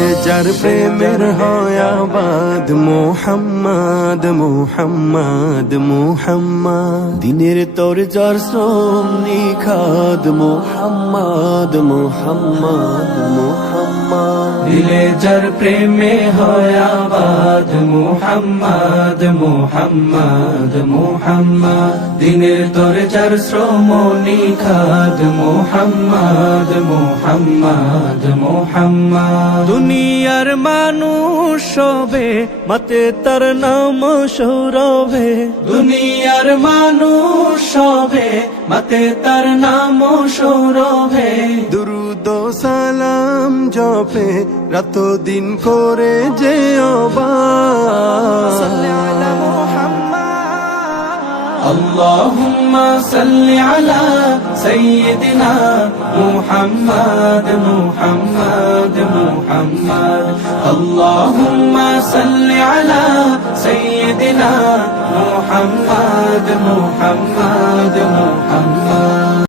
দিলে যার প্রেমের হয় আবাদ মোহাম্মদ মোহাম্মদ মোহাম্মদ দিনের তোর যার শ্রম নিখাদ মোহাম্মদ মোহাম্মদ মোহাম্মদ দিলে যার প্রেমে হয় আবাদ মোহাম্মদ মোহাম্মদ মোহাম্মদ দিনের তোর যার শ্রম নিখাদ মোহাম্মদ মোহাম্মদ মোহাম্মদ দুনিয়ার মানুষ সবে মাতে তার নাম সৌরভে দুনিয়ার মানুষ সবে মাতে তার নাম সৌরভে দুরুদ ও সালাম জপে রাত দিন করে যে اللهم صل على سيدنا محمد محمد محمد اللهم صل على سيدنا محمد محمد محمد